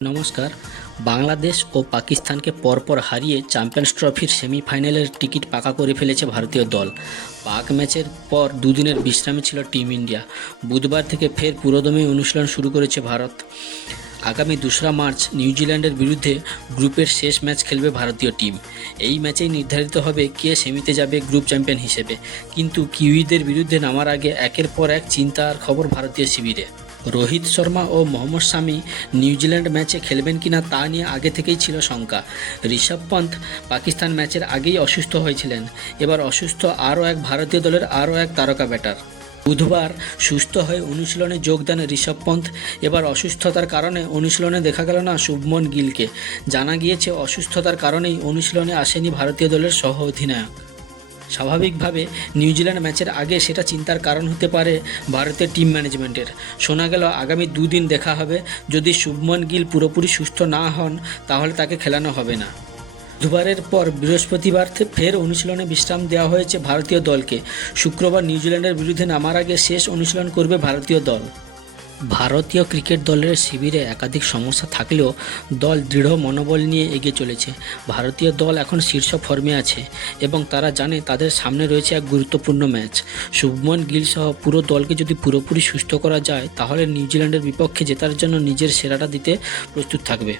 নমস্কার। বাংলাদেশ ও পাকিস্তানকে পরপর হারিয়ে চ্যাম্পিয়ন্স ট্রফির সেমিফাইনালের টিকিট পাকা করে ফেলেছে ভারতীয় দল। পাক ম্যাচের পর দুদিনের বিশ্রামে ছিল টিম ইন্ডিয়া। বুধবার থেকে ফের পুরোদমে অনুশীলন শুরু করেছে ভারত। আগামী দোসরা মার্চ নিউজিল্যান্ডের বিরুদ্ধে গ্রুপের শেষ ম্যাচ খেলবে ভারতীয় টিম। এই ম্যাচেই নির্ধারিত হবে কে সেমিতে যাবে গ্রুপ চ্যাম্পিয়ন হিসেবে। কিন্তু কিউইদের বিরুদ্ধে নামার আগে একের পর এক চিন্তার খবর ভারতীয় শিবিরে। রোহিত শর্মা ও মোহাম্মদ শামি নিউজিল্যান্ড ম্যাচে খেলবেন কিনা তা নিয়ে আগে থেকেই ছিল শঙ্কা। ঋষভ পন্থ পাকিস্তান ম্যাচের আগেই অসুস্থ হয়েছিলেন। এবার অসুস্থ আরও এক ভারতীয় দলের আরও এক তারকা ব্যাটার। বুধবার সুস্থ হয়ে অনুশীলনে যোগদান ঋষভ পন্থ। এবার অসুস্থতার কারণে অনুশীলনে দেখা গেল না শুভমন গিলকে। জানা গিয়েছে, অসুস্থতার কারণেই অনুশীলনে আসেনি ভারতীয় দলের সহ অধিনায়ক। স্বাভাবিকভাবে নিউজিল্যান্ড ম্যাচের আগে সেটা চিন্তার কারণ হতে পারে ভারতের টিম ম্যানেজমেন্টের। শোনা গেল, আগামী দুদিন দেখা হবে। যদি শুভমন গিল পুরোপুরি সুস্থ না হন, তাহলে তাকে খেলানো হবে না। বুধবারের পর বৃহস্পতিবার ফের অনুশীলনে বিশ্রাম দেওয়া হয়েছে ভারতীয় দলকে। শুক্রবার নিউজিল্যান্ডের বিরুদ্ধে নামার আগে শেষ অনুশীলন করবে ভারতীয় দল। ভারতীয় ক্রিকেট দলের শিবিরে একাধিক সমস্যা থাকলেও দল দৃঢ় মনোবল নিয়ে এগিয়ে চলেছে। ভারতীয় দল এখন শীর্ষ ফর্মে আছে এবং তারা জানে তাদের সামনে রয়েছে এক গুরুত্বপূর্ণ ম্যাচ। শুভমন গিল সহ পুরো দলকে যদি পুরোপুরি সুস্থ করা যায়, তাহলে নিউজিল্যান্ডের বিপক্ষে জেতার জন্য নিজের সেরাটা দিতে প্রস্তুত থাকবে।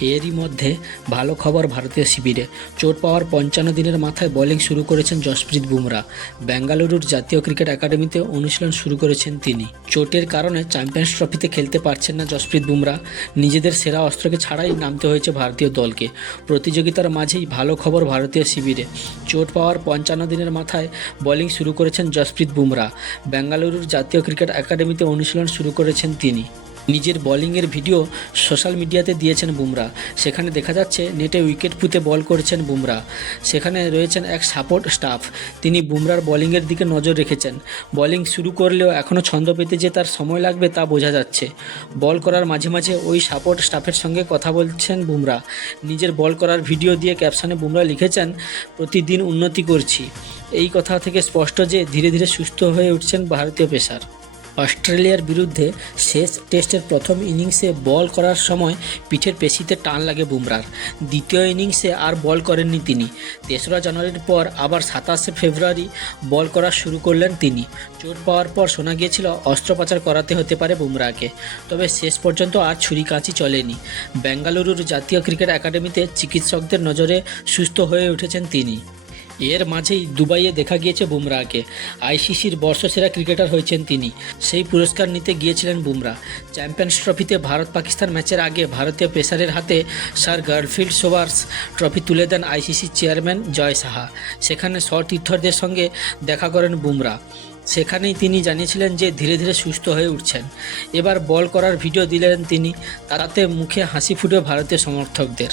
এরই মধ্যে ভালো খবর ভারতীয় শিবিরে। চোট পাওয়ার পঞ্চান্ন দিনের মাথায় বোলিং শুরু করেছেন জসপ্রীত বুমরা। বেঙ্গালুরুর জাতীয় ক্রিকেট একাডেমিতে অনুশীলন শুরু করেছেন তিনি। চোটের কারণে চ্যাম্পিয়ন্স ট্রফিতে খেলতে পারছেন না জসপ্রীত বুমরা। নিজেদের সেরা অস্ত্রকে ছাড়াই নামতে হয়েছে ভারতীয় দলকে। প্রতিযোগিতার মাঝেই ভালো খবর ভারতীয় শিবিরে। চোট পাওয়ার পঞ্চান্ন দিনের মাথায় বোলিং শুরু করেছেন জসপ্রীত বুমরা। বেঙ্গালুরুর জাতীয় ক্রিকেট একাডেমিতে অনুশীলন শুরু করেছেন তিনি। নিজের বোলিংয়ের ভিডিও সোশ্যাল মিডিয়াতে দিয়েছেন বুমরা। সেখানে দেখা যাচ্ছে নেটে উইকেট পুঁতে বল করেছেন বুমরা। সেখানে রয়েছেন এক সাপোর্ট স্টাফ তিনি বুমরার বোলিংয়ের দিকে নজর রেখেছেন। বোলিং শুরু করলেও এখনও ছন্দ পেতে যে তার সময় লাগবে তা বোঝা যাচ্ছে। বল করার মাঝে মাঝে ওই সাপোর্ট স্টাফের সঙ্গে কথা বলছেন বুমরা। নিজের বল করার ভিডিও দিয়ে ক্যাপশনে বুমরা লিখেছেন, প্রতিদিন উন্নতি করছি। এই কথা থেকে স্পষ্ট যে ধীরে ধীরে সুস্থ হয়ে উঠছেন ভারতীয় পেসার। অস্ট্রেলিয়ার বিরুদ্ধে শেষ টেস্টের প্রথম ইনিংসে বল করার সময় পিঠের পেশিতে টান লাগে বুমরার। দ্বিতীয় ইনিংসে আর বল করেননি তিনি। তেসরা জানুয়ারির পর আবার সাতাশে ফেব্রুয়ারি বল করা শুরু করলেন তিনি। চোট পাওয়ার পর শোনা গিয়েছিল, অস্ত্রোপচার করাতে হতে পারে বুমরাকে। তবে শেষ পর্যন্ত আর ছুরিকাঁচি চলেনি। বেঙ্গালুরুর জাতীয় ক্রিকেট একাডেমিতে চিকিৎসকদের নজরে সুস্থ হয়ে উঠেছেন তিনি। এর মাঝেই দুবাইয়ে দেখা গিয়েছে বুমরাকে আইসিসির বর্ষসেরা ক্রিকেটার হয়েছেন তিনি। সেই পুরস্কার নিতে গিয়েছিলেন বুমরা চ্যাম্পিয়ন্স ট্রফিতে ভারত পাকিস্তান ম্যাচের আগে ভারতীয় পেসারের হাতে স্যার গার্ফিল্ড সোভার্স ট্রফি তুলে দেন আইসিসি চেয়ারম্যান জয় সাহা। সেখানে সতীর্থদের সঙ্গে দেখা করেন বুমরা সেখানেই তিনি জানিয়েছিলেন যে ধীরে ধীরে সুস্থ হয়ে উঠছেন। এবার বল করার ভিডিও দিলেন তিনি। তাতে মুখে হাসি ফুটে ভারতীয় সমর্থকদের।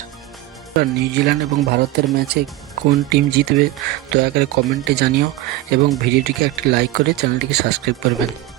নিউজিল্যান্ড এবং ভারতের ম্যাচে কোন টিম জিতবে, দয়া করে কমেন্টে জানিও এবং ভিডিওটিকে একটি লাইক করে চ্যানেলটিকে সাবস্ক্রাইব করবেন।